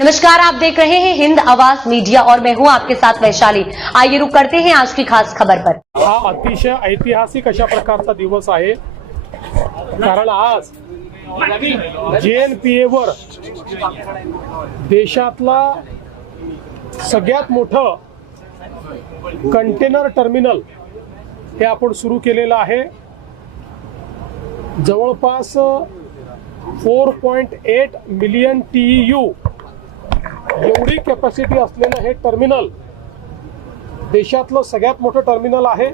नमस्कार, आप देख रहे हैं हिंद आवाज मीडिया और मैं हूं आपके साथ वैशाली। आइए रुक करते हैं आज की खास खबर पर। हा अतिशय ऐतिहासिक अशा प्रकारचा दिवस आहे, कारण आज JNPA वर देशातला सगळ्यात मोठं कंटेनर टर्मिनल हे आपण सुरू केलेलं आहे। जवळपास 4.8 मिलियन TEU एवढी कॅपॅसिटी असलेलं हे टर्मिनल देशातलं सगळ्यात मोठं टर्मिनल आहे।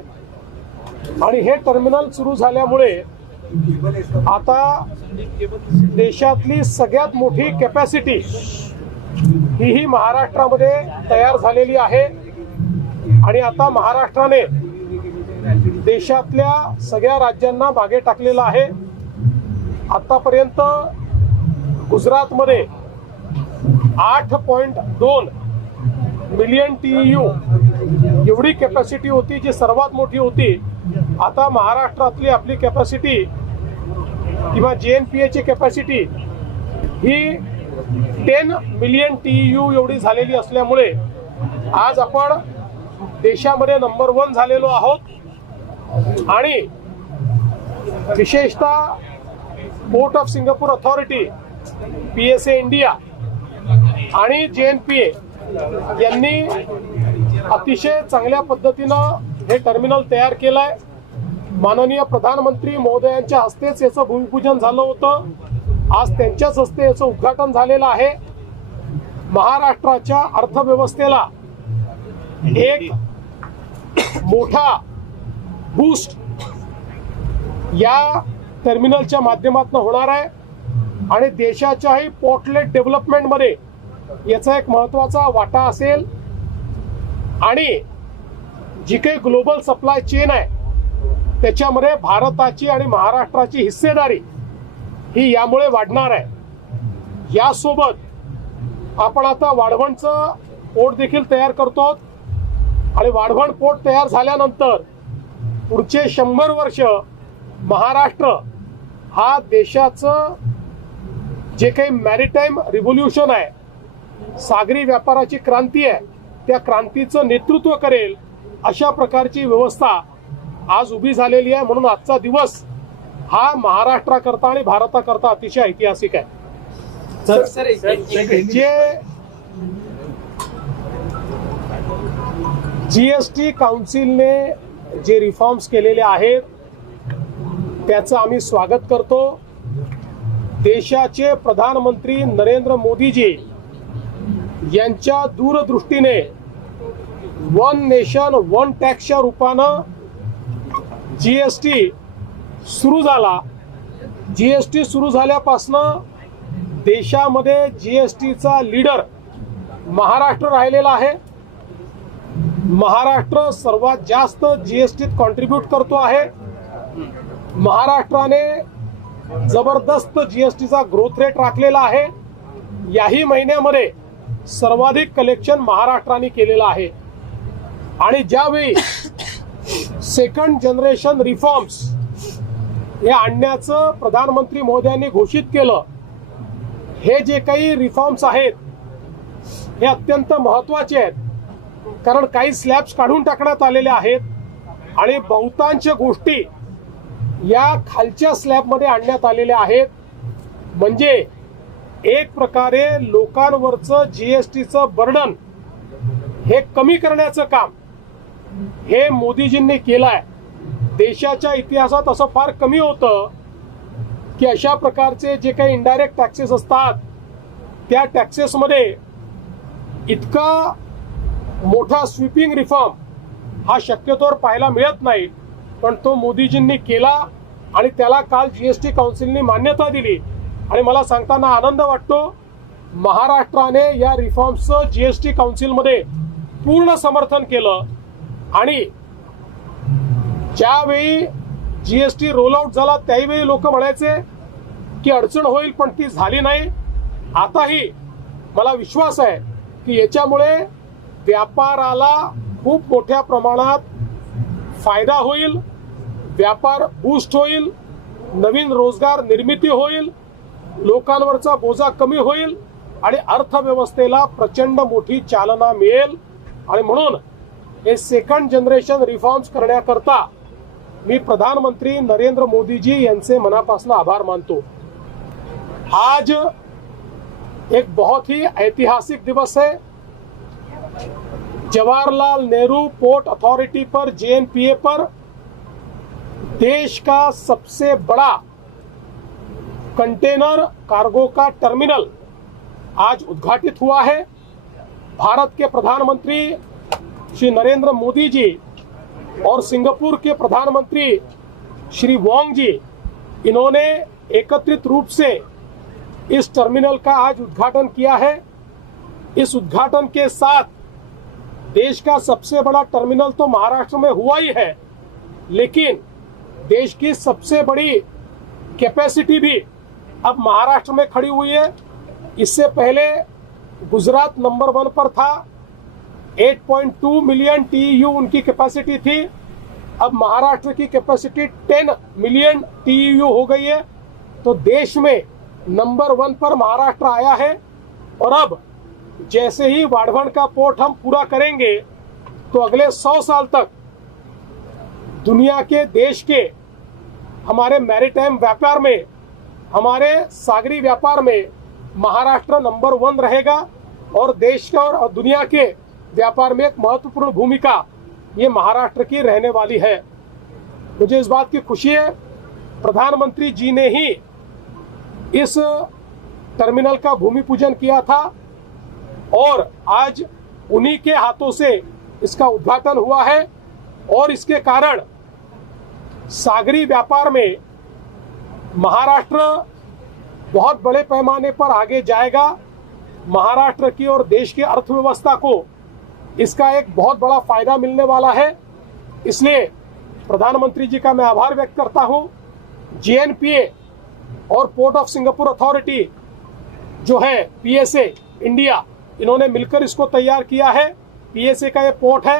आणि हे टर्मिनल सुरू झाल्यामुळे आता देशातली सगळ्यात मोठी कॅपॅसिटी ही महाराष्ट्रामध्ये तयार झालेली आहे। आणि आता महाराष्ट्राने देशातल्या सगळ्या राज्यांना मागे टाकलेलं आहे। आतापर्यंत गुजरातमध्ये 8.2 मिलियन TEU एवढी कॅपॅसिटी होती, जी सर्वात मोठी होती। आता महाराष्ट्रातली आपली कॅपॅसिटी किंवा JNPA ची कॅपॅसिटी ही 10 मिलियन TEU एवढी झालेली असल्यामुळे आज आपण देशामध्ये नंबर 1 झालेलो आहोत। आणि विशेषतः port of Singapore authority, PSA India आणि JNPA यांनी अतिशय चांगल्या पद्धतीनं हे टर्मिनल तयार केलंय। माननीय प्रधानमंत्री महोदयांच्या हस्तेच याचं भूमिपूजन झालं होतं। आज त्यांच्याच हस्ते याचं उद्घाटन झालेलं आहे। महाराष्ट्राच्या अर्थव्यवस्थेला एक मोठा बूस्ट या टर्मिनलच्या माध्यमातून होणार आहे। आणि देशाच्याही पोर्टलेट डेव्हलपमेंटमध्ये याचा एक महत्त्वाचा वाटा असेल। आणि जी काही ग्लोबल सप्लाय चेन आहे त्याच्यामध्ये भारताची आणि महाराष्ट्राची हिस्सेदारी ही यामुळे वाढणार आहे। यासोबत आपण आता वाढवणचं पोर्ट देखील तयार करतो आणि वाढवण पोर्ट तयार झाल्यानंतर पुढचे 100 वर्ष महाराष्ट्र हा देशाचं जे काही मॅरिटाईम रिव्होल्यूशन आहे, सागरी व्यापाराची क्रांती आहे, त्या क्रांतीचं नेतृत्व करेल अशा प्रकारची व्यवस्था आज उभी झालेली आहे। म्हणून आजचा दिवस हा महाराष्ट्राकरता आणि भारताकरता अतिशय ऐतिहासिक आहे। जे GST काउन्सिलने जे रिफॉर्म्स केलेले आहेत त्याचं आम्ही स्वागत करतो। देशाचे प्रधानमंत्री नरेंद्र मोदीजी यांच्या दूरदृष्टीने वन नेशन वन टॅक्सच्या रूपानं GST सुरू झाला। GST सुरू झाल्यापासनं देशामध्ये GSTचा लीडर महाराष्ट्र राहिलेला आहे। महाराष्ट्र सर्वात जास्त GSTत कॉन्ट्रीब्यूट करतो आहे। महाराष्ट्राने जबरदस्त GSTचा ग्रोथ रेट राखलेला आहे। याही महिन्यामध्ये सर्वाधिक कलेक्शन महाराष्ट्राने केलेलं आहे। आणि ज्यावेळी सेकंड जनरेशन रिफॉर्म्स हे आणण्याचं प्रधानमंत्री मोदयांनी घोषित केलं, हे जे काही रिफॉर्म्स आहेत हे अत्यंत महत्त्वाचे आहेत। कारण काही स्लॅब्स काढून टाकण्यात आलेले आहेत आणि बहुतांश गोष्टी या खालच्या स्लॅबमध्ये आणण्यात आलेल्या आहेत। म्हणजे एक प्रकारे लोकांवरचं GSTचं बर्डन हे कमी करण्याचं काम हे मोदीजींनी केलं आहे। देशाच्या इतिहासात असं फार कमी होतं की अशा प्रकारचे जे काही इनडायरेक्ट टॅक्सेस असतात त्या टॅक्सेसमध्ये इतका मोठा स्वीपिंग रिफॉर्म हा शक्यतोवर पाहायला मिळत नाही। पण तो मोदीजींनी केला आणि त्याला काल GST काउन्सिलने मान्यता दिली। आणि मला सांगताना आनंद वाटतो, महाराष्ट्राने या रिफॉर्म्सचं GST काउन्सिलमध्ये पूर्ण समर्थन केलं। आणि ज्यावेळी GST रोल आउट झाला त्यावेळी लोक म्हणायचे की अडचण होईल, पण ती झाली नाही। आताही मला विश्वास आहे की याच्यामुळे व्यापाराला खूप मोठ्या प्रमाणात फायदा होईल, व्यापार बूस्ट होईल, नवीन रोजगार निर्मिती होईल, लोकांवरचा बोजा कमी होईल आणि अर्थव्यवस्थेला प्रचंड मोठी चालना मिळेल आणि म्हणून हे सेकंड जनरेशन रिफॉर्म्स करण्याकरता मी प्रधानमंत्री नरेंद्र मोदीजी यांचे मनापासून आभार मानतो। आज एक बहुत ही ऐतिहासिक दिवस है। जवाहरलाल नेहरू पोर्ट अथॉरिटी पर JNPA पर देश का सबसे बड़ा कंटेनर कार्गो का टर्मिनल आज उद्घाटित हुआ है। भारत के प्रधानमंत्री श्री नरेंद्र मोदी जी और सिंगापुर के प्रधानमंत्री श्री वांग जी, इन्होंने एकत्रित रूप से इस टर्मिनल का आज उद्घाटन किया है। इस उद्घाटन के साथ देश का सबसे बड़ा टर्मिनल तो महाराष्ट्र में हुआ ही है, लेकिन देश की सबसे बड़ी कैपेसिटी भी अब महाराष्ट्र में खड़ी हुई है। इससे पहले गुजरात नंबर 1 पर था, 8.2 मिलियन TEU उनकी कैपेसिटी थी। अब महाराष्ट्र की कैपेसिटी 10 मिलियन TEU हो गई है। तो देश में नंबर 1 पर महाराष्ट्र आया है। और अब जैसे ही वाढवण का पोर्ट हम पूरा करेंगे तो अगले 100 साल तक दुनिया के देश के हमारे मैरीटाइम व्यापार में, हमारे सागरी व्यापार में महाराष्ट्र नंबर 1 रहेगा और देश का और दुनिया के व्यापार में एक महत्वपूर्ण भूमिका ये महाराष्ट्र की रहने वाली है। मुझे इस बात की खुशी है, प्रधानमंत्री जी ने ही इस टर्मिनल का भूमि पूजन किया था और आज उन्हीं के हाथों से इसका उद्घाटन हुआ है। और इसके कारण सागरी व्यापार में महाराष्ट्र बहुत बड़े पैमाने पर आगे जाएगा। महाराष्ट्र की और देश की अर्थव्यवस्था को इसका एक बहुत बड़ा फायदा मिलने वाला है। इसलिए प्रधानमंत्री जी का मैं आभार व्यक्त करता हूं। JNPA और पोर्ट ऑफ सिंगापुर अथॉरिटी जो है PSA इंडिया, इन्होंने मिलकर इसको तैयार किया है। PSA का ये पोर्ट है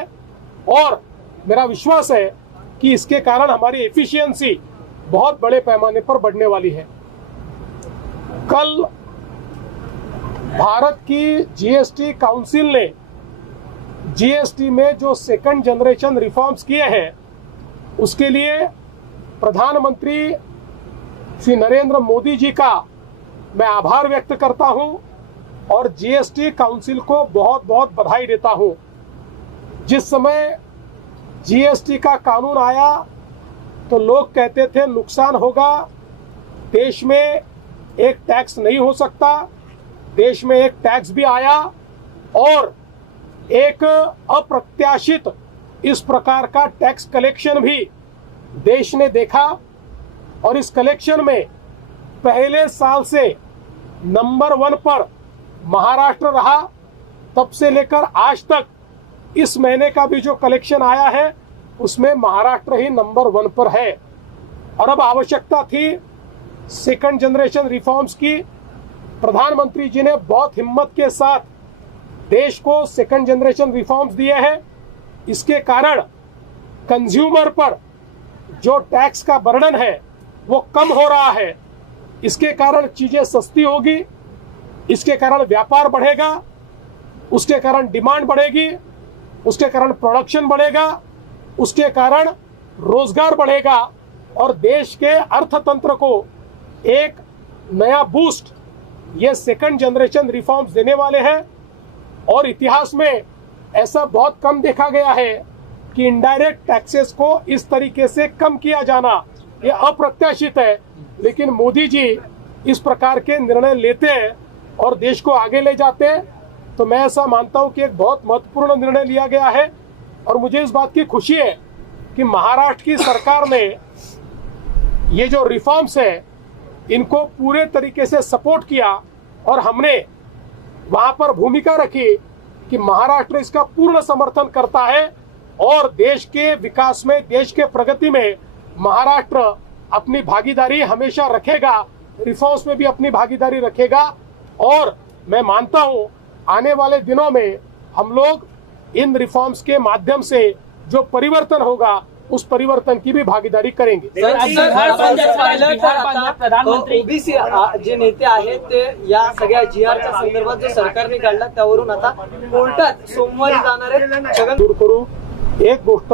और मेरा विश्वास है कि इसके कारण हमारी एफिशिएंसी बहुत बड़े पैमाने पर बढ़ने वाली है। कल भारत की GST काउंसिल ने GST में जो सेकंड जनरेशन रिफॉर्म्स किए हैं उसके लिए प्रधानमंत्री श्री नरेंद्र मोदी जी का मैं आभार व्यक्त करता हूं और GST काउंसिल को बहुत बहुत बधाई देता हूं। जिस समय GST का कानून आया तो लोग कहते थे नुकसान होगा, देश में एक टैक्स नहीं हो सकता। देश में एक टैक्स भी आया और एक अप्रत्याशित इस प्रकार का टैक्स कलेक्शन भी देश ने देखा और इस कलेक्शन में पहले साल से नंबर 1 पर महाराष्ट्र रहा। तब से लेकर आज तक इस महीने का भी जो कलेक्शन आया है उसमें महाराष्ट्र ही नंबर 1 पर है। और अब आवश्यकता थी सेकंड जनरेशन रिफॉर्म्स की। प्रधानमंत्री जी ने बहुत हिम्मत के साथ देश को सेकंड जनरेशन रिफॉर्म्स दिए हैं। इसके कारण कंज्यूमर पर जो टैक्स का बर्डन है वो कम हो रहा है। इसके कारण चीजें सस्ती होगी, इसके कारण व्यापार बढ़ेगा, उसके कारण डिमांड बढ़ेगी, उसके कारण प्रोडक्शन बढ़ेगा, उसके कारण रोजगार बढ़ेगा और देश के अर्थतंत्र को एक नया बूस्ट ये सेकंड जनरेशन रिफॉर्म्स देने वाले हैं। और इतिहास में ऐसा बहुत कम देखा गया है कि इनडायरेक्ट टैक्सेस को इस तरीके से कम किया जाना, ये अप्रत्याशित है। लेकिन मोदी जी इस प्रकार के निर्णय लेते हैं और देश को आगे ले जाते हैं, तो मैं ऐसा मानता हूं कि एक बहुत महत्वपूर्ण निर्णय लिया गया है। और मुझे इस बात की खुशी है कि महाराष्ट्र की सरकार ने ये जो रिफॉर्म्स है इनको पूरे तरीके से सपोर्ट किया और हमने वहां पर भूमिका रखी कि महाराष्ट्र इसका पूर्ण समर्थन करता है और देश के विकास में, देश के प्रगति में महाराष्ट्र अपनी भागीदारी हमेशा रखेगा, रिफॉर्म्स में भी अपनी भागीदारी रखेगा। और मैं मानता हूं आने वाले दिनों में हम लोग इन रिफॉर्म्स के माध्यम से जो परिवर्तन होगा उस परिवर्तन की भी भागीदारी करेंगे। ओबीसी जे नेते आहेत ते या सगळ्या GR च्या संदर्भात जो सरकारने काढला त्यावरून आता कोर्टात सोमवारी जाणार आहेत। दूर करू। एक गोष्ट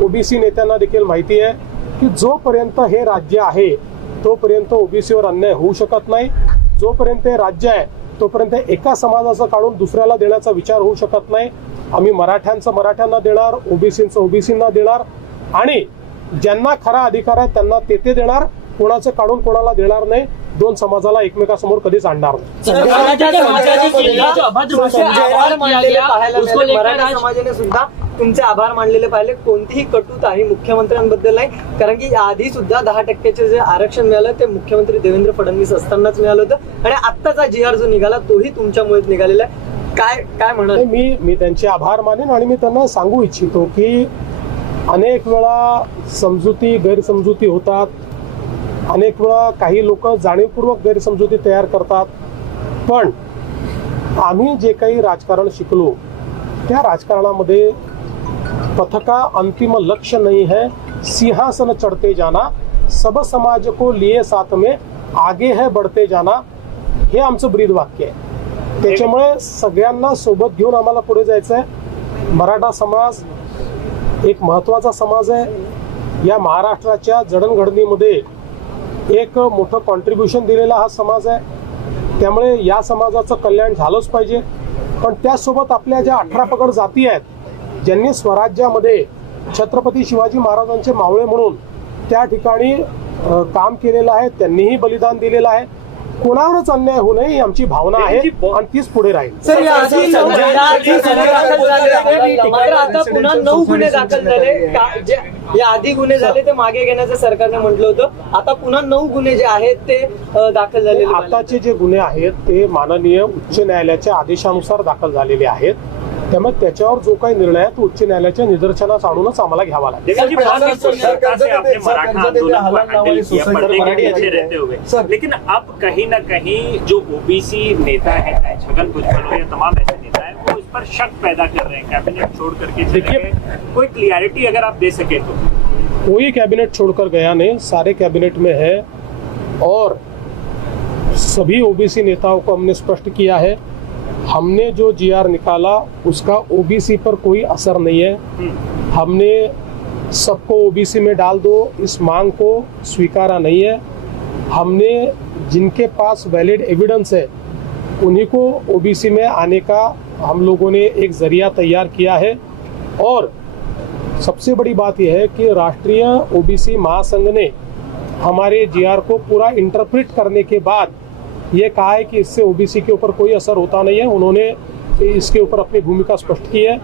ओबीसी नेत्यांना देखील माहिती आहे की जोपर्यंत हे राज्य आहे तोपर्यंत ओबीसीवर अन्याय होऊ शकत नाही। जोपर्यंत हे राज्य आहे तोपर्यंत एका समाजाचं काढून दुसऱ्याला देण्याचा विचार होऊ शकत नाही। आम्ही मराठ्यांचं मराठ्यांना देणार, ओबीसींचं ओबीसींना देणार आणि ज्यांना खरा अधिकार आहे त्यांना ते देणार, कोणाचं काढून कोणाला देणार नाही। दोन समाजाला एकमेकासमोर कधीच आणणार नाही। मराठा समाजाने सुद्धा तुमचे आभार मानलेले पाहिले। कोणतीही कटुता ही मुख्यमंत्र्यांबद्दल नाही, कारण की आधी सुद्धा 10% जे आरक्षण मिळालं ते मुख्यमंत्री देवेंद्र फडणवीस असतानाच मिळालं होतं आणि आत्ताचा GR जो निघाला तोही तुमच्यामुळेच निघालेला आहे। काय म्हणत मी त्यांचे आभार मानेन आणि मी त्यांना सांगू इच्छितो की अनेक वेळा समजुती गैरसमजुती होतात, अनेक वेळा काही लोक जाणीवपूर्वक गैरसमजुती तयार करतात, पण आम्ही जे काही राजकारण शिकलो त्या राजकारणामध्ये पथका अंतिम लक्ष्य नहीं है, सिंहासन चढ़ते जाना, सब समाज को लिए साथ में आगे है बढ़ते जाना, हे आमचं ब्रीद वाक्य आहे। त्याच्यामुळे सगळ्यांना सोबत घेऊन आम्हाला पुढे जायचं आहे। मराठा समाज एक महत्त्वाचा समाज आहे। या महाराष्ट्राच्या जडणघडणीमध्ये एक मोठं कॉन्ट्रीब्युशन दिलेला हा समाज आहे। त्यामुळे या समाजाचं कल्याण झालंच पाहिजे, पण त्यासोबत आपल्या ज्या 18 पगड जाती आहेत ज्यांनी स्वराज्यामध्ये छत्रपती शिवाजी महाराजांचे मावळे म्हणून त्या ठिकाणी काम केलेलं आहे, त्यांनीही बलिदान दिलेलं आहे। कोणावरच अन्याय होऊ नये ही आमची भावना आहे आणि तीच पुढे राहील। आता पुन्हा 9 गुन्हे दाखल झाले। या आधी गुन्हे झाले ते मागे घेण्याचं सरकारने म्हटलं होतं, आता पुन्हा 9 गुन्हे जे आहेत ते दाखल झाले। आताचे जे गुन्हे आहेत ते माननीय उच्च न्यायालयाच्या आदेशानुसार दाखल झालेले आहेत, त्यामुळे त्याच्यावर जो काही निर्णय आहे तो उच्च न्यायालयाच्या निदर्शनास आणूनच आम्हाला घ्यावा लागेल। लेकिन अब कहीं ना कहीं जो ओबीसी नेता है छगन भुजबल या तमाम ऐसे नेता है वो इस पर शक पैदा कर रहे हैं, कैबिनेट छोड़ करके चले गए। कोई क्लियरिटी अगर आप दे सके तो। कोई कैबिनेट छोड़कर गया नहीं, सारे कैबिनेट में है और सभी ओबीसी नेताओं को हमने स्पष्ट किया है, हमने जो GR निकाला उसका ओबीसी पर कोई असर नहीं है। हमने सबको ओबीसी में डाल दो इस मांग को स्वीकारा नहीं है। हमने जिनके पास वैलिड एविडेंस है उन्हीं को ओबीसी में आने का हम लोगों ने एक जरिया तैयार किया है। और सबसे बड़ी बात यह है कि राष्ट्रीय ओबीसी महासंघ ने हमारे GR को पूरा इंटरप्रेट करने के बाद ये कहा है कि इससे ओबीसी के ऊपर कोई असर होता नहीं है। उन्होंने इसके ऊपर अपनी भूमिका स्पष्ट की है।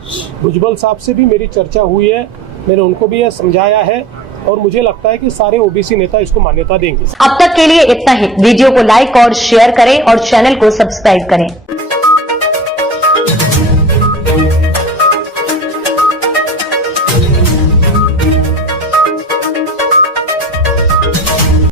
भुजबल साहब से भी मेरी चर्चा हुई है, मैंने उनको भी यह समझाया है और मुझे लगता है कि सारे ओबीसी नेता इसको मान्यता देंगे। अब तक के लिए इतना ही। वीडियो को लाइक और शेयर करें और चैनल को सब्सक्राइब करें।